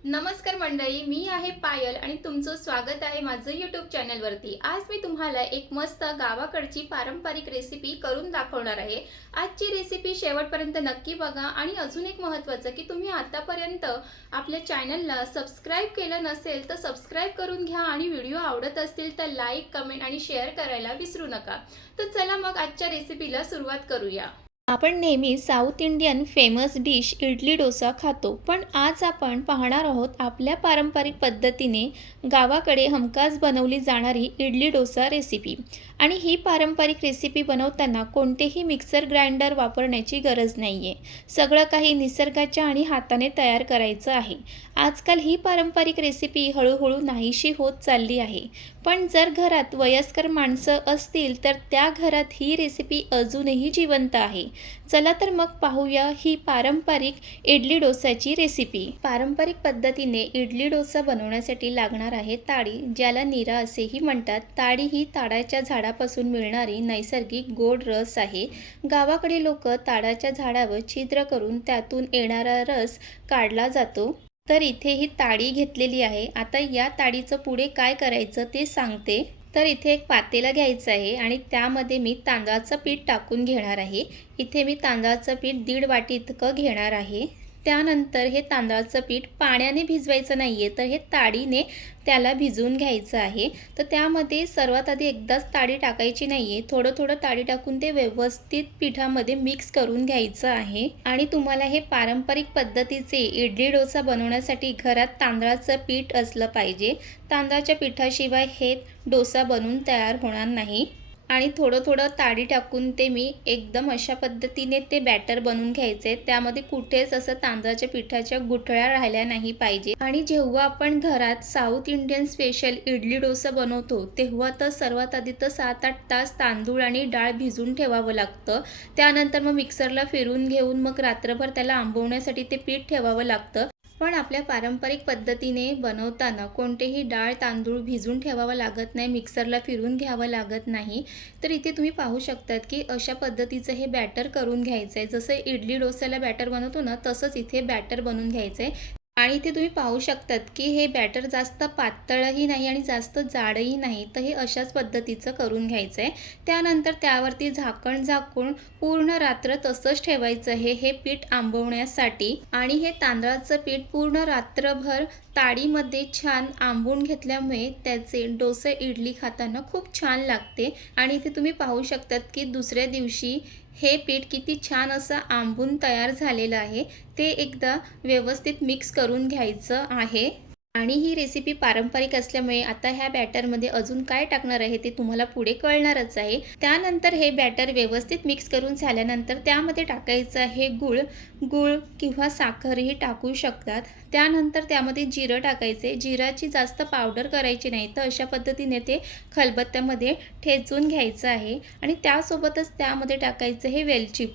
नमस्कार मंडळी, मी आहे पायल आणि तुमचं स्वागत आहे माझं यूट्यूब चॅनलवरती। आज मी तुम्हाला एक मस्त गावाकडची पारंपरिक रेसिपी करून दाखवणार आहे। आजची रेसिपी शेवटपर्यंत नक्की बघा आणि अजून एक महत्त्वाचं की तुम्ही आतापर्यंत आपल्या चॅनलला सबस्क्राइब केलं नसेल तर सबस्क्राइब करून घ्या आणि व्हिडिओ आवडत असतील तर लाईक, कमेंट आणि शेअर करायला विसरू नका। तर चला मग आजच्या रेसिपीला सुरुवात करूया। आपण नेहमी south Indian famous dish idli dosa खातो, पण आज आपण पाहणार आहोत आपल्या पारंपरिक पद्धतीने गावाकडे हमखास बनवली जाणारी इडली डोसा रेसिपी। आणि ही पारंपरिक रेसिपी बनवताना कोणतेही मिक्सर ग्राइंडर वापरण्याची गरज नाहीये। सगळं काही निसर्गाच्या आणि हाताने तयार करायचं आहे। आजकाल ही पारंपरिक रेसिपी हळूहळू नाहीशी होत चालली आहे, पण जर घरात वयस्कर माणसं असतील तर त्या घरात ही रेसिपी अजूनही जिवंत आहे। चला तर मग पाहूया ही पारंपरिक इडली डोसाची रेसिपी। पारंपरिक पद्धतीने इडली डोसा बनवण्यासाठी लागणार आहे ताडी, ज्याला नीरा असेही म्हणतात। ताडी ही ताडाच्या झाडापासून मिळणारी नैसर्गिक गोड रस आहे। गावाकडे लोक ताडाच्या झाडावर छिद्र करून त्यातून येणारा रस काढला जातो। तर इथे ही ताडी घेतलेली आहे। आता या ताडीचं पुढे काय करायचं ते सांगते। तर इथे एक पातेला घ्यायचं आहे आणि त्यामध्ये मी तांदळाचं पीठ टाकून घेणार आहे। इथे मी तांदळाचं पीठ 1.5 वाटी इतकं घेणार आहे। त्यानंतर हे तांदळाचं पीठ पाण्याने भिजवायचं नाहीये, तर हे ताडीने त्याला भिजवून घ्यायचं आहे। तर त्यामध्ये सर्वात आधी एकदाच ताडी टाकायची नाहीये, थोडं थोडं ताडी टाकून ते व्यवस्थित पिठामध्ये मिक्स करून घ्यायचं आहे। आणि तुम्हाला हे पारंपरिक पद्धतीचे इडली डोसा बनवण्यासाठी घरात तांदळाचं पीठ असलं पाहिजे। तांदळाच्या पिठाशिवाय हे डोसा बनून तयार होणार नाही। आणि थोडं थोडं ताडी टाकून ते मी एकदम अशा पद्धतीने ते बॅटर बनवून घ्यायचे। त्यामध्ये कुठेच असं तांदळाच्या पिठाच्या गुठळ्या राहिल्या नाही पाहिजे। आणि जेव्हा आपण घरात south Indian special idli dosa बनवतो तेव्हा तर सर्वात आधी तर 7-8 तास तांदूळ आणि डाळ भिजून ठेवावं लागतं। त्यानंतर मग मिक्सरला फिरून घेऊन मग रात्रभर त्याला आंबवण्यासाठी ते पीठ ठेवावं लागतं। पण आपल्या पारंपरिक पद्धतीने बनवताना कोणतेही डाळ तांदूळ भिजून ठेवावं लागत नाही, मिक्सरला फिरून घ्यावं लागत नाही। तर इथे तुम्ही पाहू शकतात की अशा पद्धतीचं हे बॅटर करून घ्यायचं आहे। जसं इडली डोस्याला बॅटर बनवतो ना, तसंच इथे बॅटर बनवून घ्यायचं आहे। आणि इथे तुम्ही पाहू शकतात की हे बॅटर जास्त पातळही नाही आणि जास्त जाडही नाही, तर हे अशाच पद्धतीचं करून घ्यायचं आहे। त्यानंतर त्यावरती झाकण झाकून पूर्ण रात्र तसंच ठेवायचं आहे हे पीठ आंबवण्यासाठी। आणि हे तांदळाचं पीठ पूर्ण रात्रभर ताडीमध्ये छान आंबवून घेतल्यामुळे त्याचे डोसे इडली खाताना खूप छान लागते। आणि इथे तुम्ही पाहू शकतात की दुसऱ्या दिवशी हे पीठ किती छान असं आंबून तयार झालेलं आहे। ते एकदा व्यवस्थित मिक्स करून घ्यायचं आहे। आणि ही रेसिपी पारंपरिक असल्यामुळे आता ह्या बॅटरमध्ये अजून काय टाकणार आहे ते तुम्हाला पुढे कळणारच आहे। त्यानंतर हे बॅटर व्यवस्थित मिक्स करून झाल्यानंतर त्यामध्ये टाकायचं आहे गूळ किंवा साखरही टाकू शकतात। त्यानंतर त्यामध्ये जिरं टाकायचे। जिराची जास्त पावडर करायची नाही, तर अशा पद्धतीने ते खलबत्त्यामध्ये ठेचून घ्यायचं आहे। आणि त्यासोबतच त्यामध्ये टाकायचं हे वेलची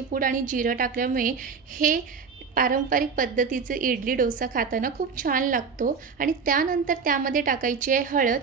पूड आणि जिरं टाकल्यामुळे हे पारंपरिक पद्धतीचे इडली डोसा खाताना खूप छान लागतो। आणि त्यानंतर त्यामध्ये टाकायची आहे हळद।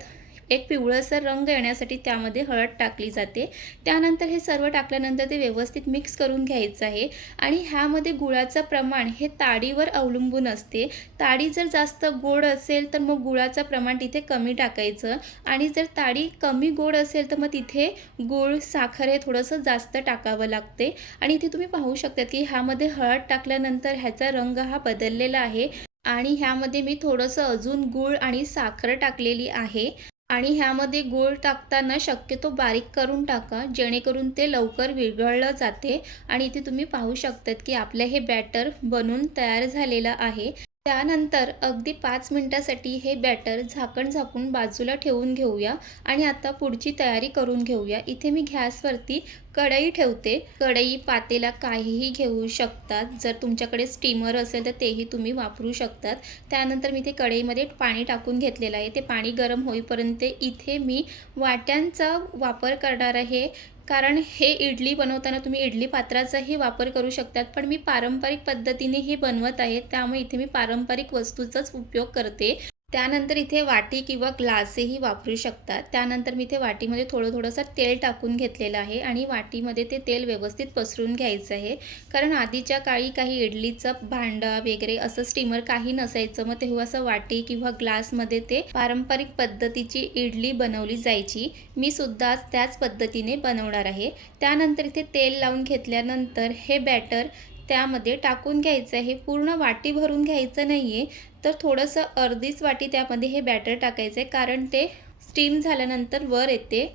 एक पिवळसर रंग येण्यासाठी त्यामध्ये हळद टाकली जाते। त्यानंतर हे सर्व टाकल्यानंतर ते व्यवस्थित मिक्स करून घ्यायचं आहे। आणि ह्यामध्ये गुळाचं प्रमाण हे ताडीवर अवलंबून असते। ताडी जर जास्त गोड असेल तर मग गुळाचं प्रमाण तिथे कमी टाकायचं, आणि जर ताडी कमी गोड असेल तर मग तिथे गूळ साखर हे थोडंसं जास्त टाकावं लागते। आणि इथे तुम्ही पाहू शकता की ह्यामध्ये हळद टाकल्यानंतर ह्याचा रंग हा बदललेला आहे। आणि ह्यामध्ये मी थोडंसं अजून गूळ आणि साखर टाकलेली आहे। आणि ह्यामध्ये गूळ टाकताना शक्यतो बारीक करून टाका, जेणेकरून ते लवकर विरघळलं जाते। आणि इथे तुम्ही पाहू शकतात की आपलं हे बॅटर बनून तयार झालेलं आहे। त्यानंतर अगदी 5 मिनिटासाठी हे बॅटर झाकण झाकून बाजूला ठेवून घेऊया। आणि आता पुढची तयारी करून घेऊया। इथे मी गॅसवरती कढई ठेवते। कढई, पातेला काहीही घेऊ शकतात। जर तुमच्याकडे स्टीमर असेल तर तेही तुम्ही वापरू शकतात। त्यानंतर मी ते कढईमध्ये पाणी टाकून घेतलेलं आहे। ते पाणी गरम होईपर्यंत इथे मी वाट्यांचा वापर करणार आहे, कारण हे इडली बनवताना तुम्ही इडली पात्राचाही वापर करू शकतात, पण मी पारंपरिक पद्धतीने हे बनवत आहे त्यामुळे इथे मी पारंपरिक वस्तूचाच उपयोग करते। त्यानंतर इथे वाटी किंवा ग्लासही वापरू शकतात. त्यानंतर मी इथे वाटीमध्ये थोडंसं तेल टाकून घेतलेलं आहे आणि वाटीमध्ये ते तेल व्यवस्थित पसरून घ्यायचं आहे. कारण आधीच्या काळी काही इडलीचं भांडं वगैरे असं स्टीमर काही नसायचं. मग तेव्हा असं वाटी किंवा ग्लासमध्ये ते पारंपरिक पद्धतीची इडली बनवली जायची. मी सुद्धा त्याच पद्धतीने बनवणार आहे. त्यानंतर इथे तेल लावून घेतल्यानंतर हे बॅटर त्यामध्ये टाकून घ्यायचं आहे. पूर्ण वाटी भरून घ्यायचं नाही आहे. तर थोडंसं अर्धीच वाटी त्यामध्ये हे बॅटर टाकायचं आहे, कारण ते स्टीम झाल्यानंतर वर येते.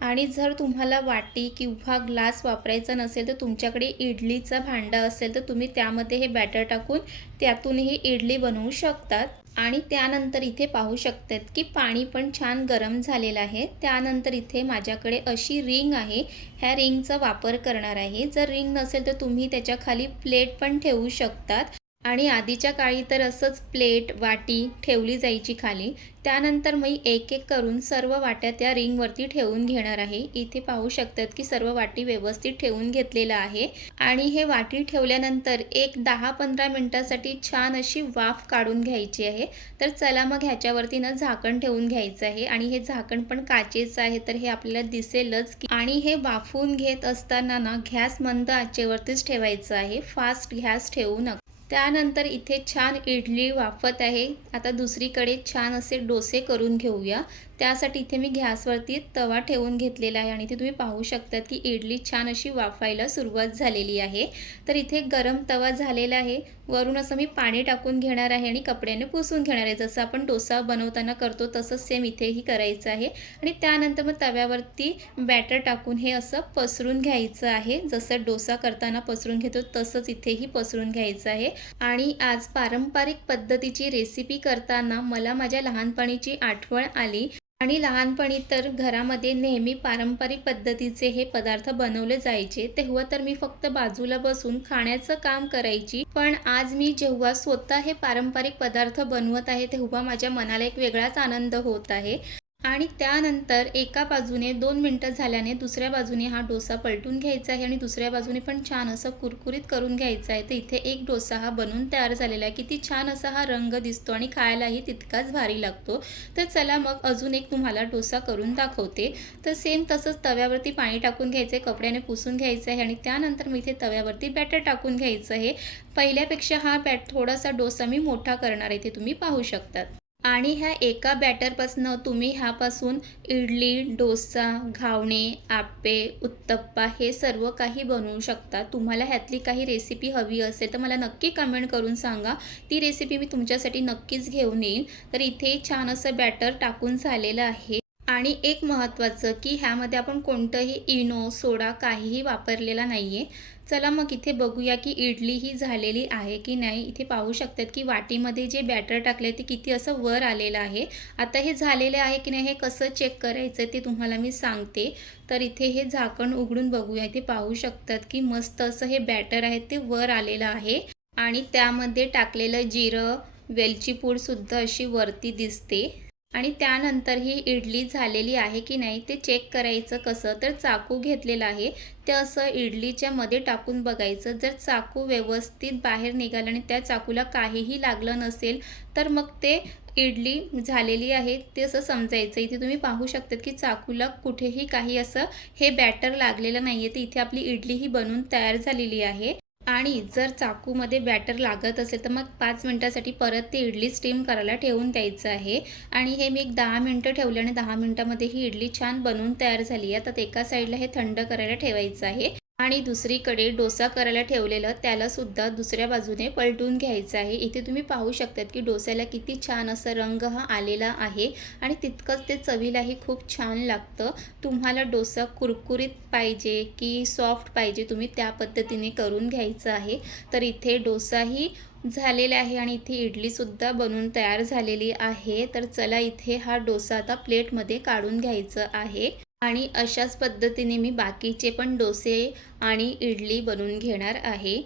आणि जर तुम्हाला वाटी किंवा ग्लास वापरायचा नसेल तर तुमच्याकडे इडलीचं भांडं असेल तर तुम्ही त्यामध्ये हे बॅटर टाकून त्यातूनही इडली बनवू शकतात. आणि त्यानंतर इथे पाहू शकतात की पाणी पण छान गरम झालेलं आहे. त्यानंतर इथे माझ्याकडे अशी रिंग आहे. ह्या रिंगचा वापर करणार आहे. जर रिंग नसेल तर तुम्ही त्याच्या खाली प्लेट पण ठेवू शकतात. आणि आधीच्या काळी तर असंच प्लेट, वाटी ठेवली जायची खाली. त्यानंतर मी एक करून सर्व वाट्या त्या रिंगवरती ठेवून घेणार आहे. इथे पाहू शकतात की सर्व वाटी व्यवस्थित ठेवून घेतलेलं आहे. आणि हे वाटी ठेवल्यानंतर एक 10-15 मिनिटासाठी छान अशी वाफ काढून घ्यायची आहे. तर चला मग ह्याच्यावरती ना झाकण ठेवून घ्यायचं आहे. आणि हे झाकण पण काचेचं आहे, तर हे आपल्याला दिसेलच. आणि हे वाफवून घेत असताना ना गॅस मंद आचेवरतीच ठेवायचं आहे. फास्ट गॅस ठेवू नका. त्यानंतर इथे छान इडली वाफत आहे. आता दुसरीकडे छान असे डोसे करून घेऊया. त्यासाठी इथे मी गॅसवरती तवा ठेवून घेतलेला आहे आणि इथे तुम्ही पाहू शकतात की इडली छान अशी वाफायला सुरुवात झालेली आहे. तर इथे गरम तवा झालेला आहे. वरून असं मी पाणी टाकून घेणार आहे आणि कपड्याने पुसून घेणार आहे. जसं आपण डोसा बनवताना करतो तसंच सेम इथेही करायचं आहे. आणि त्यानंतर मग तव्यावरती बॅटर टाकून हे असं पसरून घ्यायचं आहे. जसं डोसा करताना पसरून घेतो तसंच इथेही पसरून घ्यायचं आहे. आणि आज पारंपरिक पद्धतीची रेसिपी करताना मला माझ्या लहानपणीची आठवण आली. आणि लहानपणी तर घरामध्ये नेहमी पारंपरिक पद्धतीचे हे पदार्थ बनवले जायचे. तेव्हा तर मी फक्त बाजूला बसून खाण्याचं काम करायची. पण आज मी जेव्हा स्वतः हे पारंपरिक पदार्थ बनवत आहे तेव्हा माझ्या मनाला एक वेगळाच आनंद होत आहे. आणि त्यानंतर एका बाजूने 2 मिनिटं झाल्याने दुसऱ्या बाजूने हा डोसा पलटून घ्यायचा आहे आणि दुसऱ्या बाजूने पण छान असं कुरकुरीत करून घ्यायचा आहे. तर इथे एक डोसा हा बनून तयार झालेला आहे. किती छान असा हा रंग दिसतो आणि खायलाही तितकाच भारी लागतो. तर चला मग अजून एक तुम्हाला डोसा करून दाखवते. तर सेम तसंच तव्यावरती पाणी टाकून घ्यायचं आहे, कपड्याने पुसून घ्यायचं आहे आणि त्यानंतर मी इथे तव्यावरती बॅटर टाकून घ्यायचं आहे. पहिल्यापेक्षा हा थोडासा डोसा मी मोठा करणार आहे, ते तुम्ही पाहू शकतात. आणि ह्या एका बॅटरपासून तुम्ही ह्यापासून इडली, डोसा, घावणे, आप्पे, उत्तप्पा हे सर्व काही बनवू शकता. तुम्हाला ह्यातली काही रेसिपी हवी असेल तर मला नक्की कमेंट करून सांगा. ती रेसिपी मी तुमच्यासाठी नक्कीच घेऊन येईन. तर इथे छान असं बॅटर टाकून झालेलं आहे. आणि एक महत्त्वाचं की ह्यामध्ये आपण कोणतंही इनो, सोडा काहीही वापरलेला नाही आहे. चला मग इथे बघूया की इडली ही झालेली आहे की नाही. इथे पाहू शकतात की वाटीमध्ये जे बॅटर टाकले ते किती असं वर आलेलं आहे. आता हे झालेले आहे की नाही हे कसं चेक करायचं ते तुम्हाला मी सांगते. तर इथे हे झाकण उघडून बघूया. इथे पाहू शकतात की मस्त असं हे बॅटर आहे ते वर आलेलं आहे. आणि त्यामध्ये टाकलेलं जिरं, वेलची पूडसुद्धा अशी वरती दिसते. आणि त्यानंतर ही इडली झालेली आहे की नाही ते चेक करायचं कसं, तर चाकू घेतलेला आहे. ते असं इडलीच्या मध्ये टाकून बघायचं. जर चाकू व्यवस्थित बाहेर निघाला आणि त्या चाकूला काहीही लागलं नसेल तर मग ते इडली झालेली आहे ते असं समजायचं. इथे तुम्ही पाहू शकतात की चाकूला कुठेही काही असं हे बॅटर लागलेलं नाही आहे. तर इथे आपली इडली ही बनून तयार झालेली आहे. आणि जर चाकूमध्ये बॅटर लागत असेल तर मग 5 मिनिटासाठी परत ती इडली स्टीम करायला ठेवून द्यायचं आहे. आणि हे मी एक 10 मिनिटं ठेवले आणि 10 मिनिटामध्ये ही इडली छान बनवून तयार झाली आहे. तर एका साईडला हे थंड करायला ठेवायचं आहे. आणि दुसरीकडे डोसा करायला ठेवलेलं त्यालासुद्धा दुसऱ्या बाजूने पलटून घ्यायचं आहे. इथे तुम्ही पाहू शकतात की डोस्याला किती छान असा रंग हा आलेला आहे. आणि तितकंच ते चवीलाही खूप छान लागतं. तुम्हाला डोसा कुरकुरीत पाहिजे की सॉफ्ट पाहिजे तुम्ही त्या पद्धतीने करून घ्यायचं आहे. तर इथे डोसाही झालेला आहे आणि इथे इडलीसुद्धा बनवून तयार झालेली आहे. तर चला इथे हा डोसा आता प्लेटमध्ये काढून घ्यायचं आहे. आणि अशाच पद्धतीने मी बाकीचे पण डोसे आणि इडली बनवून घेणार आहे.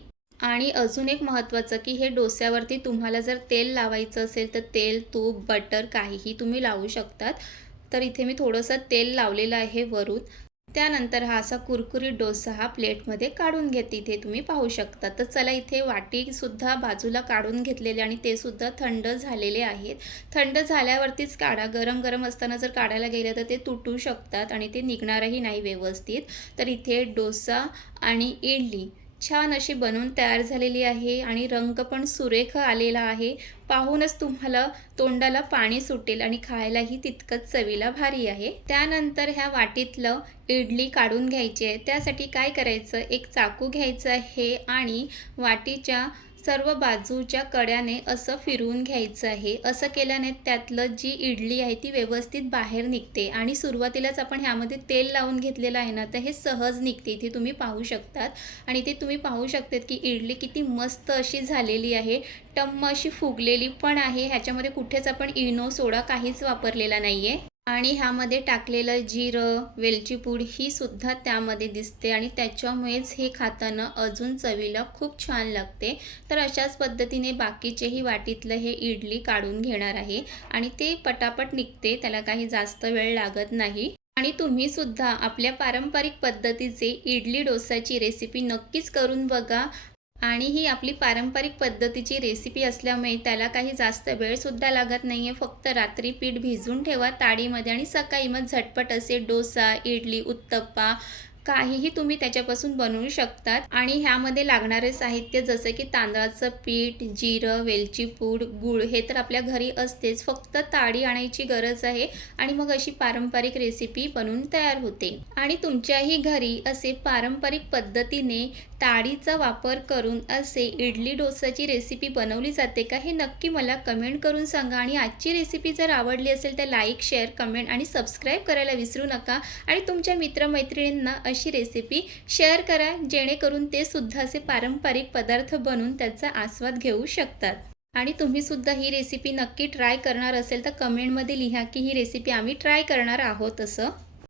आणि अजून एक महत्त्वाचं की हे डोस्यावरती तुम्हाला जर तेल लावायचं असेल तर तेल, तूप, बटर काहीही तुम्ही लावू शकतात. तर इथे मी थोडंसं तेल लावलेलं आहे वरून. त्यानंतर हा असा कुरकुरीत डोसा हा प्लेटमध्ये काढून घेते इथे तुम्ही पाहू शकता. तर चला इथे वाटीसुद्धा बाजूला काढून घेतलेले आणि ते सुद्धा थंड झालेले आहेत. थंड झाल्यावरतीच काढा. गरम-गरम असताना जर काढायला गेलं तर ते तुटू शकतात आणि ते निघणारही नाही व्यवस्थित. तर इथे डोसा आणि इडली छान अशी बनवून तयार झालेली आहे आणि रंग पण सुरेख आलेला आहे. पाहूनच तुम्हाला तोंडाला पाणी सुटेल आणि खायलाही तितकंच चवीला भारी आहे. त्यानंतर ह्या वाटीतलं इडली काढून घ्यायची आहे. त्यासाठी काय करायचं, एक चाकू घ्यायचं आहे आणि वाटीच्या सर्व बाजूच्या कड्याने असं फिरवून घ्यायचं आहे. असं केल्याने त्यातलं जी इडली आहे ती व्यवस्थित बाहेर निघते आणि सुरुवातीलाच आपण ह्यामध्ये तेल लावून घेतलेलं आहे ना, तर हे सहज निघते. इथे तुम्ही पाहू शकतात आणि इथे तुम्ही पाहू शकतात की इडली किती मस्त अशी झालेली आहे. टम्म अशी फुगलेली पण आहे. ह्याच्यामध्ये कुठेच आपण इनो, सोडा काहीच वापरलेला नाही आहे. आणि ह्यामध्ये टाकलेलं जिरं, वेलची पूड ही सुद्धा त्यामध्ये दिसते आणि त्याच्यामुळेच हे खाताना अजून चवीला खूप छान लागते. तर अशाच पद्धतीने बाकीचेही वाटीतलं हे इडली काढून घेणार आहे आणि ते पटापट निघते, त्याला काही जास्त वेळ लागत नाही. आणि तुम्ही सुद्धा आपल्या पारंपरिक पद्धतीचे इडली डोसाची रेसिपी नक्कीच करून बघा. आणि ही आपली पारंपरिक पद्धतीची रेसिपी असल्यामुळे त्याला काही जास्त वेळसुद्धा लागत नाही आहे. फक्त रात्री पीठ भिजवून ठेवा ताडीमध्ये आणि सकाळी मग झटपट असे डोसा, इडली, उत्तप्पा काहीही तुम्ही त्याच्यापासून बनवू शकतात. आणि ह्यामध्ये लागणारे साहित्य जसं की तांदळाचं पीठ, जिरं, वेलची पूड, गूळ हे तर आपल्या घरी असतेच. फक्त ताडी आणायची गरज आहे आणि मग अशी पारंपरिक रेसिपी बनवून तयार होते. आणि तुमच्याही घरी असे पारंपरिक पद्धतीने ताडीचा वापर करून असे इडली डोसाची रेसिपी बनवली जाते का, हे नक्की मला कमेंट करून सांगा. आणि आजची रेसिपी जर आवडली असेल तर लाईक, शेअर, कमेंट आणि सबस्क्राईब करायला विसरू नका. आणि तुमच्या मित्रमैत्रिणींना अशी रेसिपी शेअर करा, जेणेकरून ते सुद्धा असे पारंपरिक पदार्थ बनवून त्याचा आस्वाद घेऊ शकतात. आणि तुम्ही सुद्धा ही रेसिपी नक्की ट्राय करणार असेल तर कमेंटमध्ये लिहा की ही रेसिपी आम्ही ट्राय करणार आहोत असं.